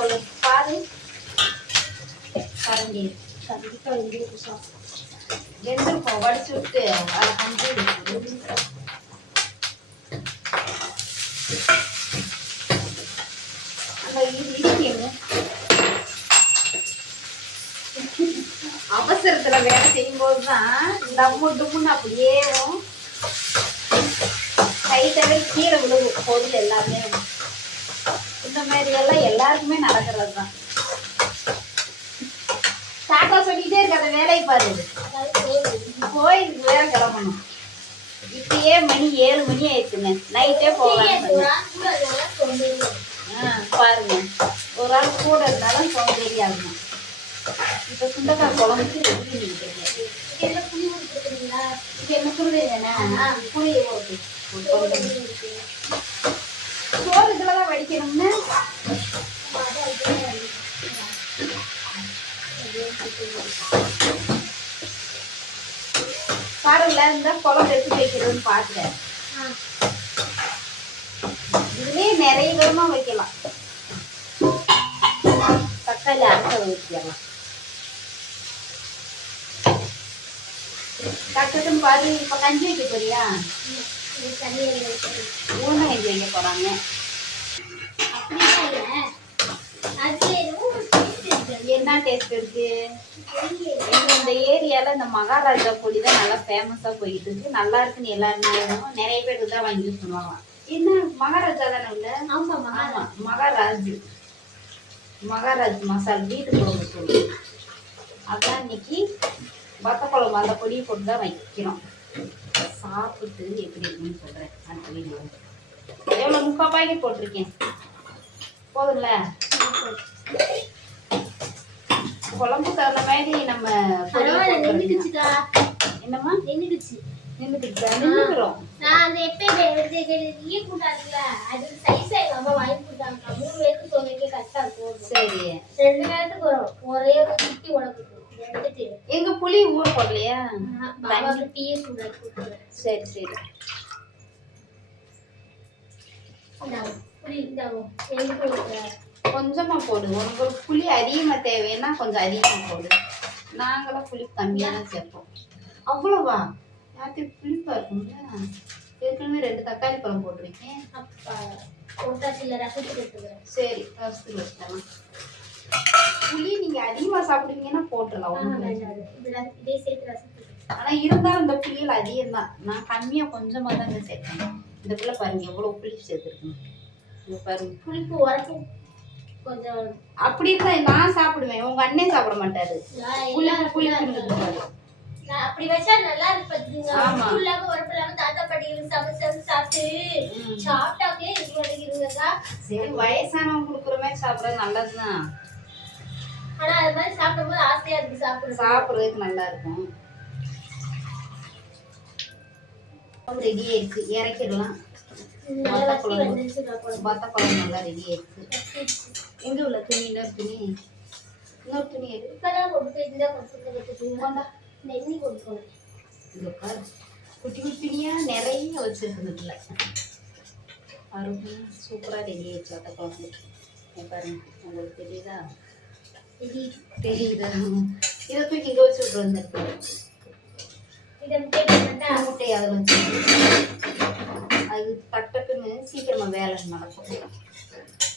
சொல்லு பாரு கரண்டி கண்டிப்பா வெந்திருக்கும் வடிச்சு விட்டு அதை கஞ்சி அந்த இது அவசரத்துல வேலை செய்யும் போதுதான் டம்முன்னு அப்படியே கை தவிர கீரை விழுவும் பொருள் எல்லாமே. இந்த மாதிரி எல்லாம் எல்லாருக்குமே நடக்கிறது தான். டாட்டா சொல்லிட்டே இருக்க அந்த வேலையை பாரு. போய் வேலை கிளம்பணும். இப்பயே மணி 7 மணி ஆயிடுச்சுங்க. நைட்டே போகலாம் பாருங்க. ஒரு ஆள் கூட இருந்தாலும் சோம்பேறி ஆகணும். இப்போ சுண்டக்காய் குழம்புக்கு எப்படி தெரியாது. என்ன புளி ஊற்றுறீங்களா? இது என்ன குருதை தானே? புளியை ஊற்றி சோறு இதில் தான் வடிக்கணும்னு பாருங்கள இந்த குழம்பு எடுத்து வைக்கிறதுன்னு பார்த்துட்டேன். இதுலேயே நிறைய விதமா வைக்கலாம். தக்காளி அரைச்ச ஊற்றிடலாம். டக்குன்னு பாரு. இப்போ கஞ்சி வைக்க போறியா? ஊன கஞ்சி வைக்க போறாங்க. என்ன டேஸ்ட் இருக்கு? இந்த ஏரியால இந்த மகாராஜா பொடி தான் நல்லா ஃபேமஸா போயிட்டு இருக்கு. நல்லா இருக்குன்னு எல்லாருமே நிறைய பேருக்கு தான் வாங்கி யூஸ் பண்ணுவாங்க. என்ன மகாராஜா தானே உள்ள? ஆமா மகாராஜ் மசாலா வீட்டு குழம்பு சொல்லு. அதான் இன்னைக்கு வத்த குழம்பு அந்த பொடியை போட்டு தான் வைக்கிறோம். சாப்பிட்டு எப்படி இருக்குன்னு சொல்றேன் அந்த வீடியோ. எவ்வளோ 3/4 பாக்கெட் போட்டிருக்கேன். போதும்ல? குழம்பு தகுந்த மாதிரி நம்ம என்னம்மா நின்றுக்கிறோம். சரி எங்க புளி ஊற போடலையா? சரி சரி கொஞ்சமா போடு. உனக்கு ஒரு புளி அதிகமா தேவைன்னா கொஞ்சம் அதிகமா போடு. நாங்களாம் புளி கம்மியா தான் சேர்ப்போம். அவ்வளவா? யார்கிட்ட புளிப்பா இருக்கும்ல. ஏற்கனவே 2 தக்காளி பழம் போட்டிருக்கேன். சரி ரசத்துக்கு வச்சுக்கலாம். புளி நீங்க அதிகமா சாப்பிடுவீங்கன்னா போட்டுடலாம். ஆனா இருந்தாலும் இந்த புளியில் அதிகம் தான். நான் கம்மியா கொஞ்சமா தான் சேர்த்தேன். இந்த புள்ள பாருங்க எவ்வளவு புளி சேர்த்துருக்கேன் பாருங்க. புளிப்பு உரப்பு கொஞ்சம் அப்படி இருந்தா நான் சாப்பிடுவேன். உங்க அண்ணன் சாப்பிட மாட்டாரு. அப்படி வச்சா நல்லா இருக்கு. இல்லாம உரப்பு இல்லாம தாத்தா பாட்டிகளுக்கு சமைச்சு சாப்பிட்டு சாப்பிட்டாக்கே இருங்க. சரி வயசானவங்க கொடுக்குற மாதிரி சாப்பிடறது நல்லதுதான். ஆனா அது மாதிரி சாப்பிடும்போது ஆசையா இருக்கு. சாப்பிடுறதுக்கு நல்லா இருக்கும். ரெடி ஆயிடுச்சு. இறக்கிடலாம். வத்த குழம்பு நல்லா ரெடி ஆயிடுச்சு. எங்க உள்ள துணி? இன்னொரு துணி குட்டி குட்டி துணியா நிறைய வச்சிருக்குதுல. அருமையா சூப்பரா ரெடி ஆயிடுச்சு வத்த குழம்பு. பாருங்க உங்களுக்கு தெரியுதா? இதை தூக்கி இங்க வச்சு விட்டு வந்துருக்கு. முட்டையை அதில் வச்சு அது டக்குன்னு சீக்கிரமா வேலை நடக்கும்.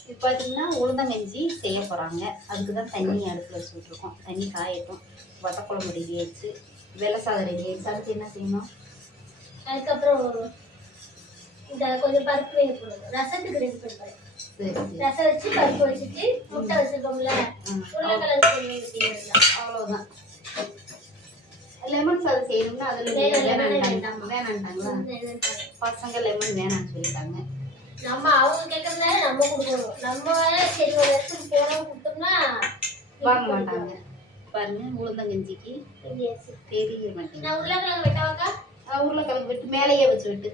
இது பார்த்தீங்கன்னா உளுந்தங்கஞ்சி செய்ய போகிறாங்க. அதுக்கு தான் தண்ணி அடுப்பில் வச்சு விட்ருக்கோம். தண்ணி காயட்டும். வத்தக்குழம்பு ரெடி ஆயிடுச்சு. வெள்ளை சாதம் ரெடி ஆயிடுச்சு. அதுக்கு என்ன செய்யணும்? அதுக்கப்புறம் இந்த கொஞ்சம் பருப்பு வேக போடணும். ரசத்துக்கு ரெடி பண்ணுறேன். ரசம் வச்சு பருப்பு வச்சுட்டு முட்டை வச்சுருக்கோம்ல, உருளைக்கிழங்கு அவ்வளோதான். லெமன் சாதம் செய்யணும்னா அதில் வேணான்ட்டாங்களா? பசங்க லெமன் வேணான்னு சொல்லிட்டாங்க. நம்ம அவங்க கேட்கறதுனால நம்ம கொடுக்கணும். நம்ம சரி ஒரு இடத்துக்கு போனோம் கொடுத்தோம்னா வாங்க மாட்டாங்க. பாருங்க உளுந்தங்கஞ்சிக்கு தெரிய மாட்டேங்க. நான் உருளைக்கிழங்கு வெட்டவாக்கா? உருளைக்கிழங்கு வெட்டு மேலேயே வச்சு விட்டு